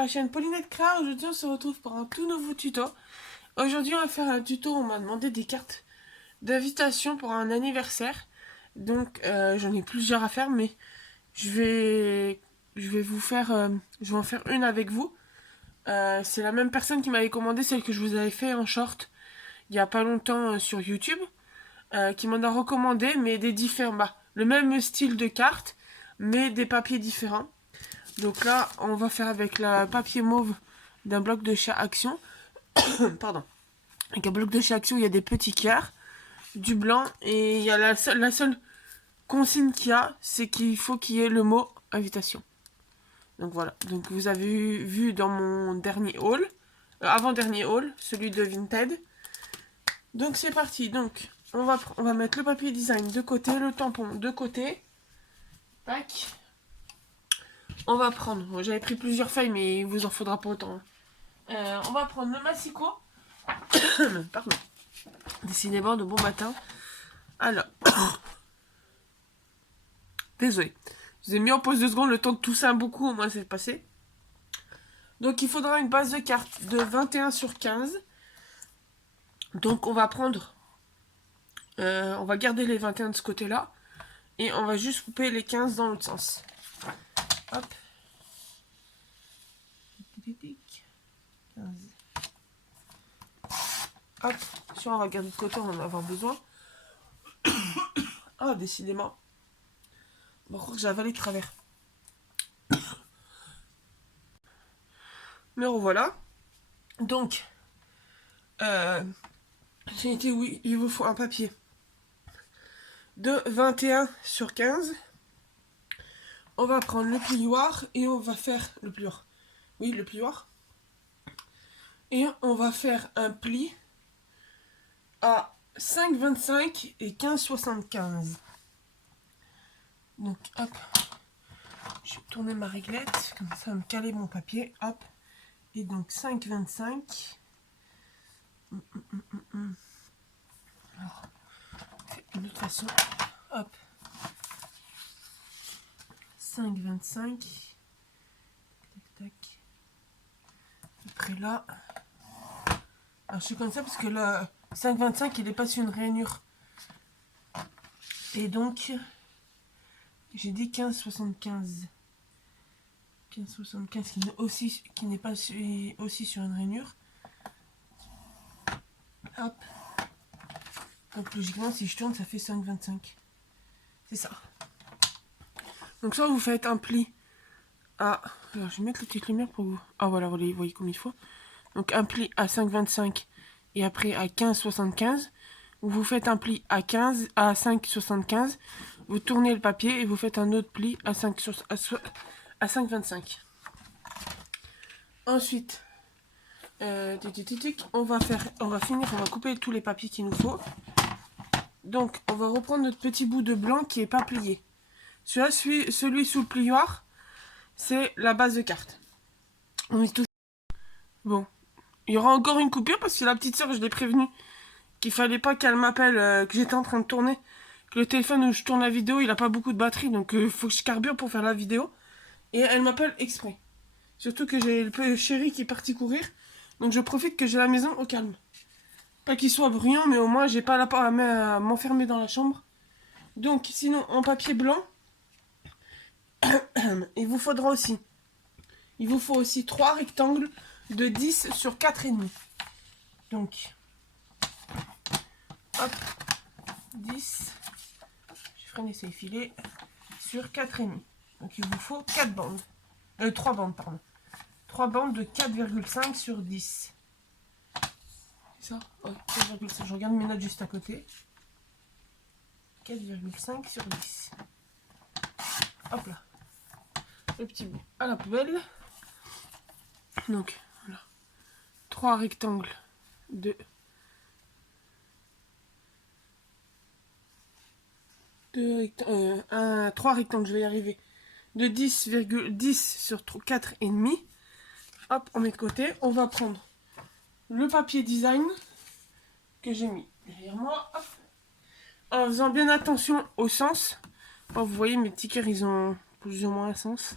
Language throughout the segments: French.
la chaîne Paulinette Créa. Aujourd'hui on se retrouve pour un tout nouveau tuto. Aujourd'hui on va faire un tuto, on m'a demandé des cartes d'invitation pour un anniversaire. Donc j'en ai plusieurs à faire, mais je vais vous faire, je vais en faire une avec vous. C'est la même personne qui m'avait commandé celle que je vous avais fait en short il y a pas longtemps sur YouTube, qui m'en a recommandé, mais des différents, le même style de cartes, mais des papiers différents. Donc là, on va faire avec le papier mauve d'un bloc de chez Action. Pardon. Avec un bloc de chez Action, il y a des petits cœurs, du blanc, et il y a la seule consigne qu'il y a, c'est qu'il faut qu'il y ait le mot invitation. Donc voilà. Donc vous avez vu dans mon dernier haul, avant-dernier haul, celui de Vinted. Donc c'est parti. Donc on va mettre le papier design de côté, le tampon de côté. Tac. On va prendre, j'avais pris plusieurs feuilles, mais il vous en faudra pas autant. On va prendre le massicot. Pardon. Décidément de bon matin. Alors. Désolé. Je vous ai mis en pause 2 secondes, le temps de tousser un beaucoup, au moins c'est passé. Donc il faudra une base de cartes de 21 sur 15. Donc on va prendre... on va garder les 21 de ce côté-là. Et on va juste couper les 15 dans l'autre sens. Hop. 15. Hop. Si on va garder de côté, on va en avoir besoin. Ah, décidément. Je crois que j'ai avalé de travers. Me revoilà. Donc, j'ai dit oui, il vous faut un papier de 21 sur 15. On va prendre le plioir et on va faire le plioir. Oui, le plioir. Et on va faire un pli à 5,25 et 15,75. Donc, hop. Je vais tourner ma réglette, comme ça, me caler mon papier. Hop. Et donc, 5,25. Alors, d'une autre façon. Hop. 5,25. Tac, tac. Après là. Alors, je suis comme ça parce que le 5,25 il est pas sur une rainure. Et donc, j'ai dit 15,75. 15,75 qui n'est pas aussi sur une rainure. Hop. Donc logiquement, si je tourne, ça fait 5,25. C'est ça. Donc soit vous faites un pli à... Alors je vais mettre la petite lumière pour vous. Ah voilà, vous voyez comme il faut. Donc un pli à 5,25 et après à 15,75. Vous faites un pli à 5,75. Vous tournez le papier et vous faites un autre pli à 5,25. Ensuite, on va couper tous les papiers qu'il nous faut. Donc, on va reprendre notre petit bout de blanc qui n'est pas plié. Celui sous le plioir, c'est la base de carte. On est tout... Bon, il y aura encore une coupure parce que la petite soeur, je l'ai prévenue qu'il fallait pas qu'elle m'appelle, que j'étais en train de tourner, que le téléphone où je tourne la vidéo, il a pas beaucoup de batterie, donc il faut que je carbure pour faire la vidéo. Et elle m'appelle exprès. Surtout que j'ai le chéri qui est parti courir, donc je profite que j'ai la maison au calme. Pas qu'il soit bruyant, mais au moins j'ai pas à m'enfermer dans la chambre. Donc sinon en papier blanc, il vous faut aussi 3 rectangles de 10 sur 4,5. Donc, hop, 10, je freine et filer sur 4,5. Donc il vous faut 4 bandes. 3 bandes, pardon. 3 bandes de 4,5 sur 10. C'est ça? Ouais, 4,5. Je regarde mes notes juste à côté. 4,5 sur 10. Hop là. Le petit bout à la poubelle. Donc, voilà. 3 rectangles de 3 rectangles, je vais y arriver, de 10,10 sur 4,5. Hop, on met de côté. On va prendre le papier design que j'ai mis derrière moi. Hop. En faisant bien attention au sens. Oh, vous voyez, mes petits cœurs, ils ont plus ou moins un sens.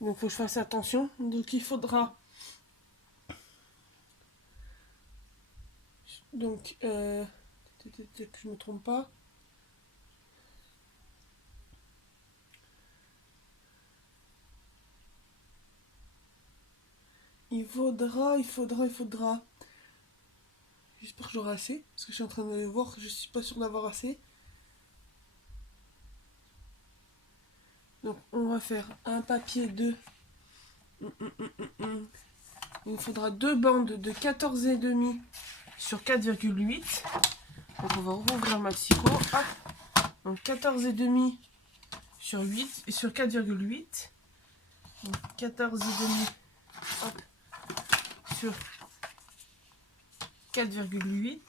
Donc il faut que je fasse attention. Donc il faudra... Donc, que je me trompe pas. Il faudra. J'espère que j'aurai assez. Parce que je suis en train de voir, je suis pas sûre d'avoir assez. Donc on va faire un papier de... Il faudra deux bandes de 14,5 sur 4,8. Donc on va rouvrir ma psycho. Hop. Donc 14,5 sur 8 et sur 4,8. Donc 14,5 hop, sur 4,8.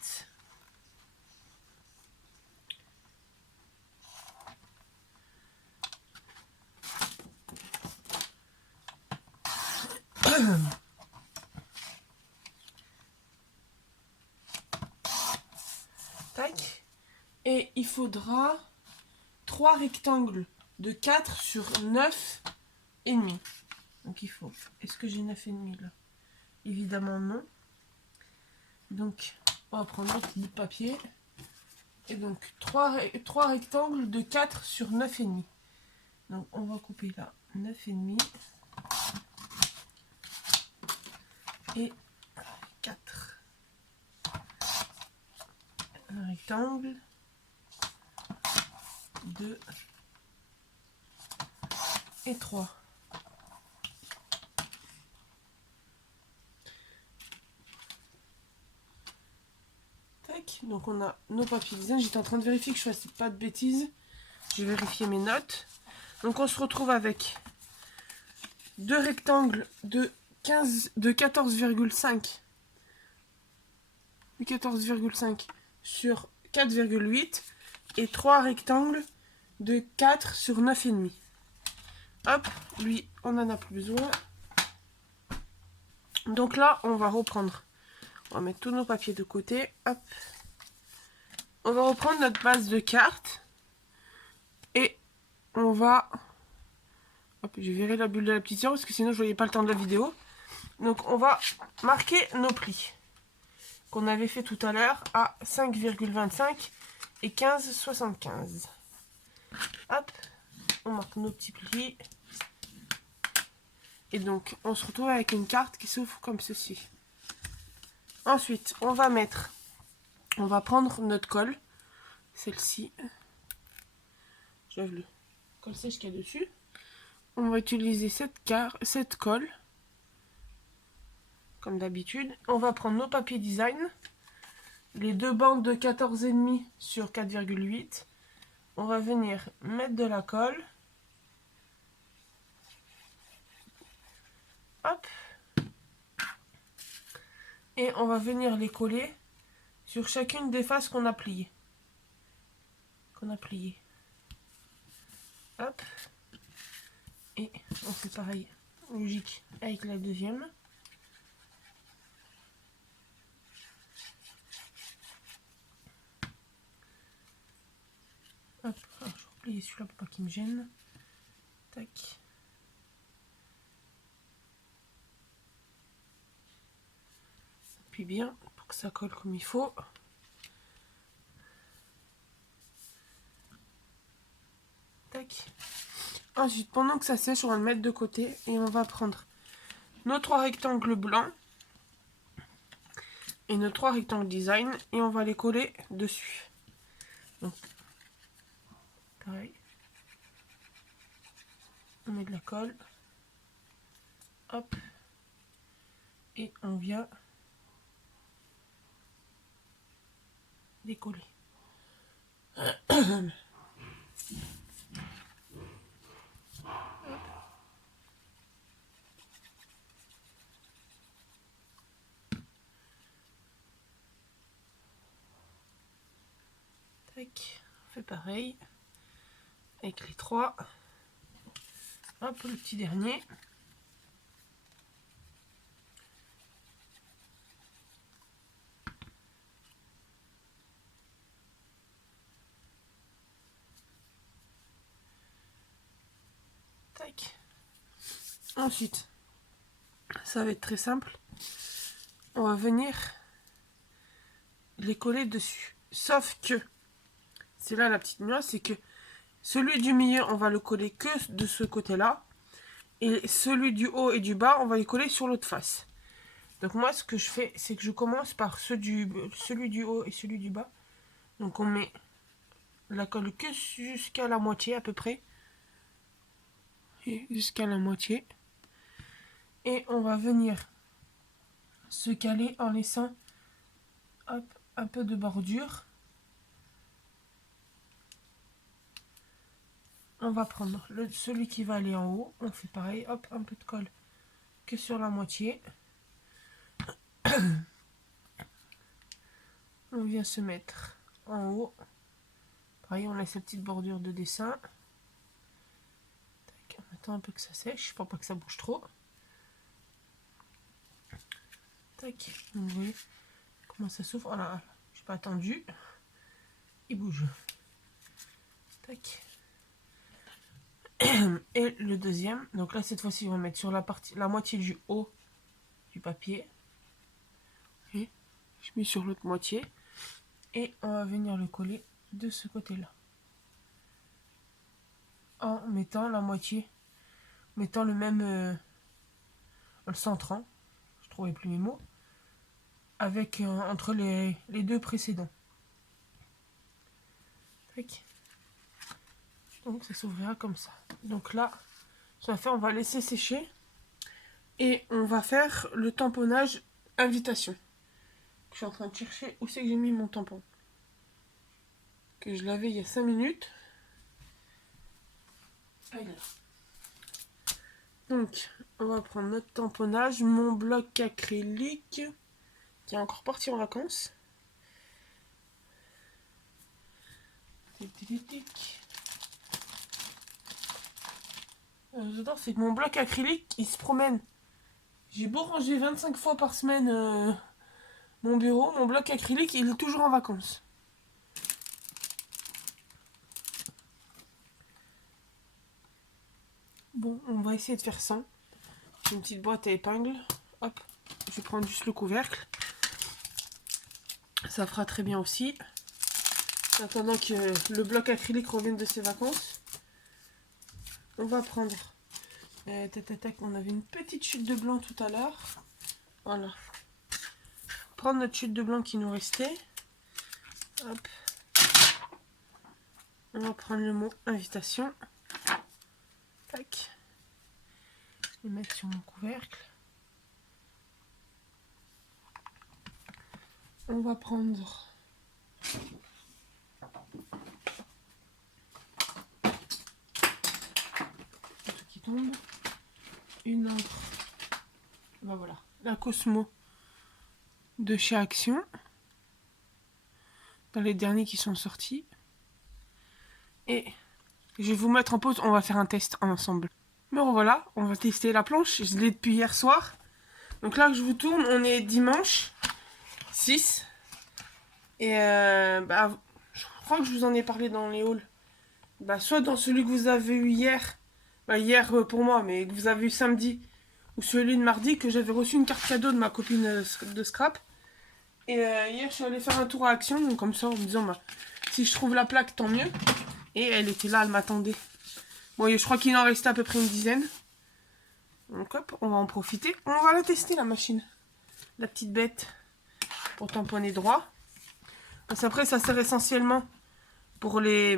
Tac. Et il faudra 3 rectangles de 4 sur 9 et demi. Donc il faut... Est-ce que j'ai 9 et demi là? Évidemment non. Donc on va prendre notre bout de papier. Et donc 3 rectangles de 4 sur 9 et demi. Donc on va couper là 9 et demi. Et 4. Un rectangle. 2 et 3. Tac, donc on a nos papiers design. J'étais en train de vérifier que je fasse pas de bêtises. J'ai vérifié mes notes. Donc on se retrouve avec deux rectangles de 14,5 sur 4,8 et 3 rectangles de 4 sur 9,5. Hop, lui, on n'en a plus besoin. Donc là, on va reprendre. On va mettre tous nos papiers de côté. Hop. On va reprendre notre base de cartes. Et on va... Hop, je vais virer la bulle de la petite sœur parce que sinon je voyais pas le temps de la vidéo. Donc on va marquer nos plis qu'on avait fait tout à l'heure à 5,25 et 15,75. Hop, on marque nos petits plis. Et donc on se retrouve avec une carte qui s'ouvre comme ceci. Ensuite, on va prendre notre colle, celle-ci. J'enlève le colle sèche qu'il y a dessus. On va utiliser cette colle, comme d'habitude. On va prendre nos papiers design, les deux bandes de 14,5 sur 4,8. On va venir mettre de la colle. Hop. Et on va venir les coller sur chacune des faces qu'on a pliées. Hop. Et on fait pareil, logique, avec la deuxième. Hop, alors je vais replier celui-là pour pas qu'il me gêne. Tac. Puis bien, pour que ça colle comme il faut. Tac. Ensuite, pendant que ça sèche, on va le mettre de côté et on va prendre nos 3 rectangles blancs et nos 3 rectangles design et on va les coller dessus. Donc, pareil. On met de la colle. Hop. Et on vient décoller. Tac. On fait pareil avec les 3. Hop, le petit dernier. Tac. Ensuite, ça va être très simple. On va venir les coller dessus. Sauf que, c'est là la petite nuance, c'est que celui du milieu, on va le coller que de ce côté-là. Et celui du haut et du bas, on va les coller sur l'autre face. Donc moi, ce que je fais, c'est que je commence par celui du haut et celui du bas. Donc on met la colle que jusqu'à la moitié à peu près. Et jusqu'à la moitié. Et on va venir se caler en laissant hop, un peu de bordure. On va prendre celui qui va aller en haut. On fait pareil, hop, un peu de colle que sur la moitié. On vient se mettre en haut. Pareil, on laisse la petite bordure de dessin. Tac, on attend un peu que ça sèche pour pas que ça bouge trop. Tac, vous voyez comment ça s'ouvre. Voilà, j'ai pas attendu. Il bouge. Tac. Et le deuxième, donc là cette fois-ci on va mettre sur la moitié du haut du papier. Et je mets sur l'autre moitié. Et on va venir le coller de ce côté-là. En mettant la moitié, mettant le même, le centrant, je trouvais plus mes mots, avec entre les deux précédents. Tac. Donc ça s'ouvrira comme ça. Donc là, ce qu'on va faire, on va laisser sécher. Et on va faire le tamponnage invitation. Je suis en train de chercher où c'est que j'ai mis mon tampon. Que je l'avais il y a 5 minutes. Ah, il est là. Donc, on va prendre notre tamponnage, mon bloc acrylique, qui est encore parti en vacances. J'adore, c'est que mon bloc acrylique, il se promène. J'ai beau ranger 25 fois par semaine mon bureau, mon bloc acrylique, il est toujours en vacances. Bon, on va essayer de faire sans. J'ai une petite boîte à épingles. Hop, je vais prendre juste le couvercle. Ça fera très bien aussi. En attendant que le bloc acrylique revienne de ses vacances. On va prendre... on avait une petite chute de blanc tout à l'heure. Voilà. Prendre notre chute de blanc qui nous restait. Hop. On va prendre le mot invitation. Tac. Je vais mettre sur mon couvercle. On va prendre tout qui tombe. Une autre. Ben voilà. La Cosmo de chez Action. Dans les derniers qui sont sortis. Et je vais vous mettre en pause. On va faire un test ensemble. Mais voilà, on va tester la planche. Je l'ai depuis hier soir. Donc là que je vous tourne, on est dimanche 6. Et je crois que je vous en ai parlé dans les hauls. Soit dans celui que vous avez eu hier, hier pour moi, mais que vous avez eu samedi, ou celui de mardi, que j'avais reçu une carte cadeau de ma copine de scrap. Et hier, je suis allée faire un tour à Action, donc comme ça, en me disant, si je trouve la plaque, tant mieux. Et elle était là, elle m'attendait. Bon, je crois qu'il en restait à peu près une dizaine. Donc hop, on va en profiter. On va la tester, la machine. La petite bête, pour tamponner droit. Parce qu'après, ça sert essentiellement pour les...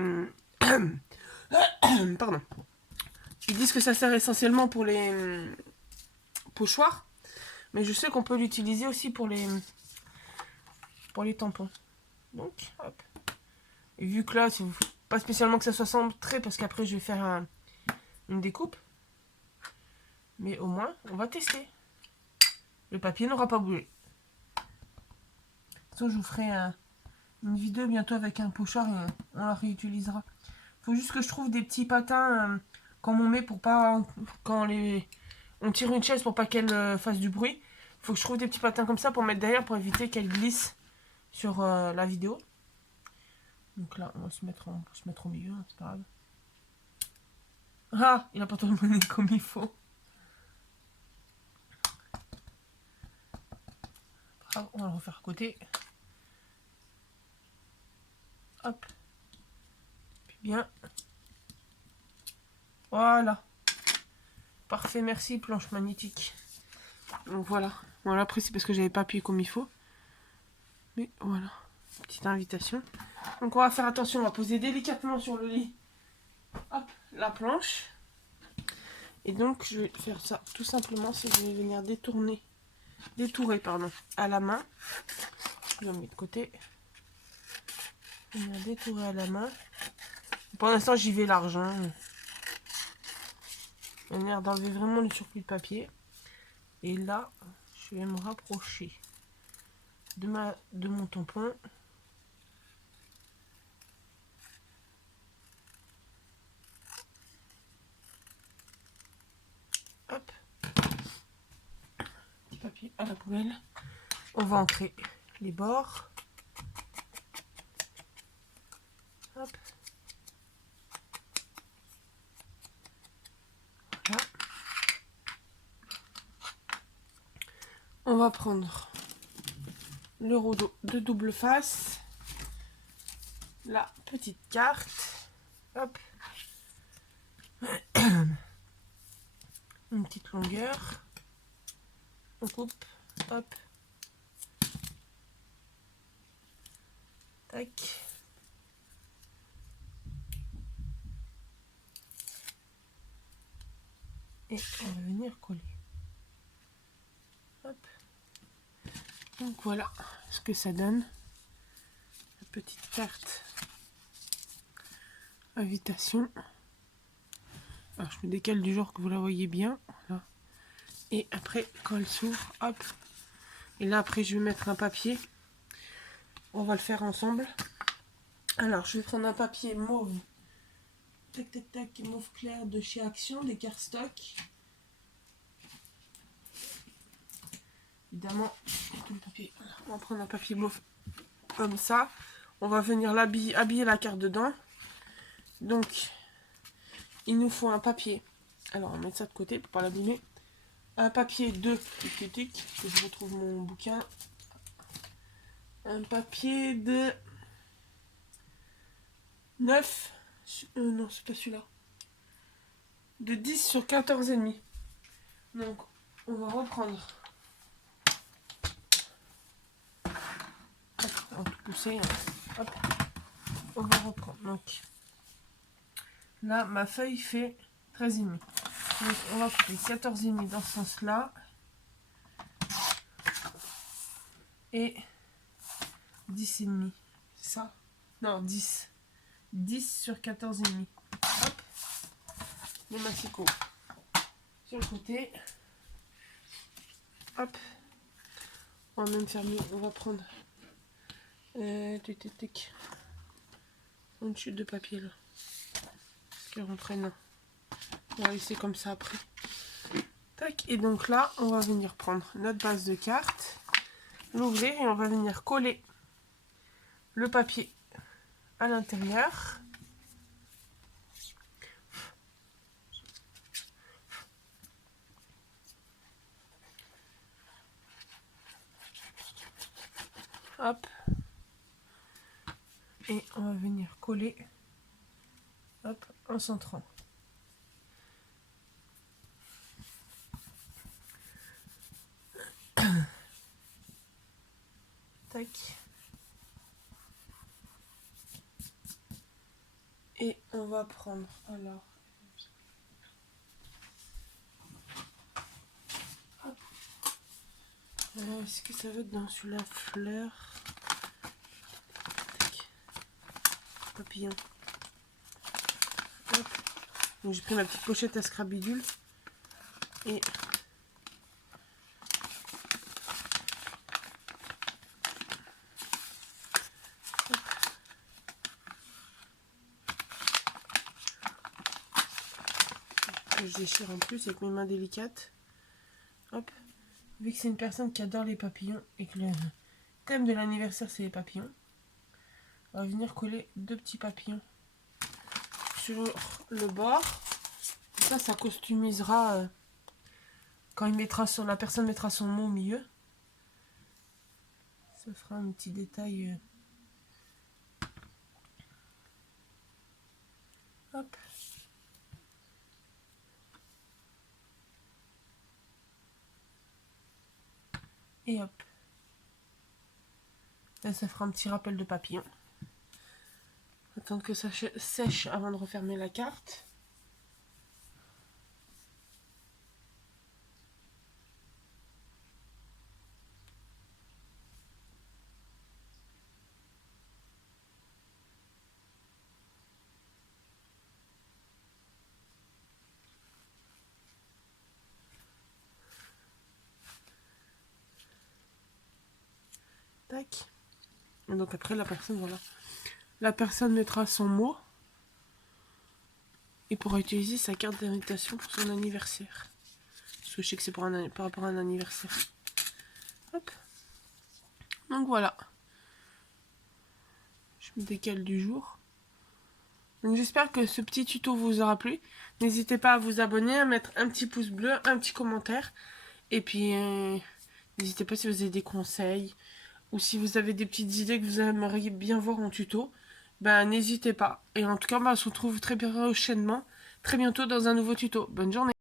Pardon. Ils disent que ça sert essentiellement pour les pochoirs. Mais je sais qu'on peut l'utiliser aussi pour les tampons. Donc, hop. Et vu que là, c'est pas spécialement que ça soit centré, parce qu'après, je vais faire une découpe. Mais au moins, on va tester. Le papier n'aura pas bougé. Sinon, je vous ferai une vidéo bientôt avec un pochoir et on la réutilisera. Faut juste que je trouve des petits patins quand on met pour pas... Quand on tire une chaise pour pas qu'elle fasse du bruit. Faut que je trouve des petits patins comme ça pour mettre derrière pour éviter qu'elle glisse sur la vidéo. Donc là, on va se mettre au milieu, hein, c'est pas grave. Ah, il a pas tourné comme il faut. Ah, on va le refaire à côté. Hop. Puis bien. Voilà. Parfait, merci, planche magnétique. Donc voilà. Voilà, après c'est parce que j'avais pas appuyé comme il faut. Mais voilà. Petite invitation. Donc on va faire attention, on va poser délicatement sur le lit. Hop, la planche. Et donc je vais faire ça tout simplement, c'est que je vais venir détourer à la main. Je vais mettre de côté. Venir détourer à la main. Pour l'instant j'y vais large. Venir d'enlever vraiment le surplus de papier. Et là, je vais me rapprocher de mon tampon. Hop. Petit papier à la poubelle. On va ancrer les bords. Hop. Voilà. On va prendre le rouleau de double face. La petite carte. Hop. Une petite longueur. On coupe. Hop. Tac. Et on va venir coller. Hop. Donc voilà ce que ça donne. La petite carte invitation. Alors je me décale du genre que vous la voyez bien. Voilà. Et après quand elle s'ouvre, hop. Et là après je vais mettre un papier. On va le faire ensemble. Alors je vais prendre un papier mauve. Tac tac tac, mauve clair de chez Action, des cardstock. Évidemment, tout le papier. On va prendre un papier mauve comme ça. On va venir habiller la carte dedans. Donc, il nous faut un papier. Alors, on va mettre ça de côté pour pas l'abîmer. Un papier de tic, que je retrouve mon bouquin. Un papier de 9. Non, c'est pas celui-là. De 10 sur 14,5. Donc, on va reprendre. On va tout pousser. Hop. On va reprendre. Donc, là, ma feuille fait 13,5. Donc, on va couper 14,5 dans ce sens-là. Et 10,5. C'est ça? Non, 10. 10 sur 14,5. Hop. Le massicot sur le côté. Hop. On va même faire mieux. On va prendre une chute de papier là. Parce qu'elle rentrait, non. On va laisser comme ça après. Tac. Et donc là, on va venir prendre notre base de carte, l'ouvrir et on va venir coller le papier à l'intérieur. Hop. Et on va venir coller. Hop, en centrant. Tac. Et on va prendre alors. Est-ce que ça va être dans sous la fleur? Tac. Papillon. Hop. Donc j'ai pris ma petite pochette à scrabidule. Et je déchire en plus avec mes mains délicates. Hop. Vu que c'est une personne qui adore les papillons et que le thème de l'anniversaire c'est les papillons, on va venir coller deux petits papillons sur le bord. Ça costumisera quand la personne mettra son mot au milieu. Ça fera un petit détail. Hop. Et hop. Là, ça fera un petit rappel de papillon. Attendre que ça sèche avant de refermer la carte. Tac. Et donc après la personne, voilà. La personne mettra son mot et pourra utiliser sa carte d'invitation pour son anniversaire. Parce que je sais que c'est par rapport à un anniversaire. Hop. Donc voilà. Je me décale du jour. Donc j'espère que ce petit tuto vous aura plu. N'hésitez pas à vous abonner, à mettre un petit pouce bleu, un petit commentaire. Et puis n'hésitez pas si vous avez des conseils ou si vous avez des petites idées que vous aimeriez bien voir en tuto. Ben n'hésitez pas. Et en tout cas, on se retrouve très prochainement, très bientôt dans un nouveau tuto. Bonne journée.